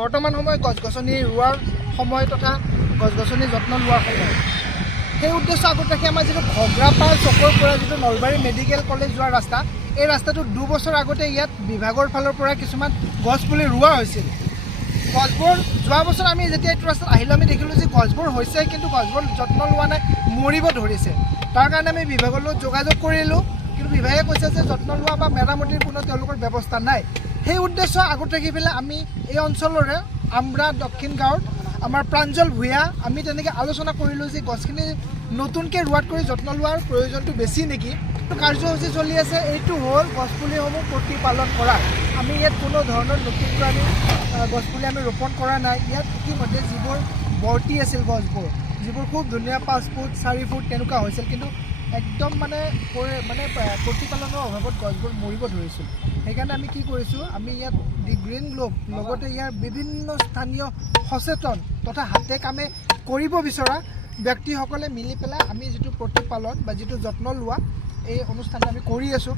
বৰ্তমান সময়ত গছ-গছনি ৰোৱাৰ সময় তথা গছ-গছনি যত্ন লোৱাৰ সময়। সেই উদ্দেশ্য আগত ৰাখি আমাৰ যিটো ঘগ্ৰাপাৰ চকৰ পৰা যিটো নলবাৰী মেডিকেল কলেজ যোৱাৰ ৰাস্তা, এই ৰাস্তাটো 2 বছৰ আগতে ইয়াত বিভাগৰ ফালৰ পৰা কিছুমান গছপুলি ৰোৱা হৈছিল। গছবোৰ যোৱা বছৰ আমি যেতিয়া এইটো ৰাস্তাত আহিলোঁ, আমি দেখিলোঁ যে গছবোৰ হৈছে, কিন্তু গছবোৰ যত্ন লোৱা নাই, মৰিব ধৰিছে। তাৰ কাৰণে আমি বিভাগৰ লগত যোগাযোগ কৰিলোঁ, কিন্তু বিভাগে কৈছে যে যত্ন লোৱা বা মেৰামতিৰ কোনো তেওঁলোকৰ ব্যৱস্থা নাই। সেই উদ্দেশ্য আগত ৰাখি পেলাই আমি এই অঞ্চলৰে আমৰা দক্ষিণ গাঁৱৰ আমাৰ প্ৰাঞ্জল ভূঞা আমি তেনেকৈ আলোচনা কৰিলোঁ যে গছখিনি নতুনকৈ ৰোৱাত কৰি যত্ন লোৱাৰ প্ৰয়োজনটো বেছি নেকি। কাৰ্যসূচী চলি আছে, এইটো হ'ল গছপুলিসমূহ প্ৰতিপালন কৰা। আমি ইয়াত কোনো ধৰণৰ নতুনকৈ আমি গছপুলি আমি ৰোপণ কৰা নাই। ইয়াত ইতিমধ্যে যিবোৰ ভৰ্তি আছিল গছবোৰ, যিবোৰ খুব ধুনীয়া 5 ফুট 4 ফুট তেনেকুৱা হৈছিল, কিন্তু একদম মানে প্ৰতিপালনৰ অভাৱত গছবোৰ মৰিব ধৰিছিল। সেইকাৰণে আমি কি কৰিছোঁ, আমি ইয়াত দি গ্ৰীণ গ্লোব লগতে ইয়াৰ বিভিন্ন স্থানীয় সচেতন তথা হাতে কামে কৰিব বিচৰা ব্যক্তিসকলে মিলি পেলাই আমি যিটো প্ৰতিপালন বা যিটো যত্ন লোৱা এই অনুষ্ঠানটো আমি কৰি আছোঁ।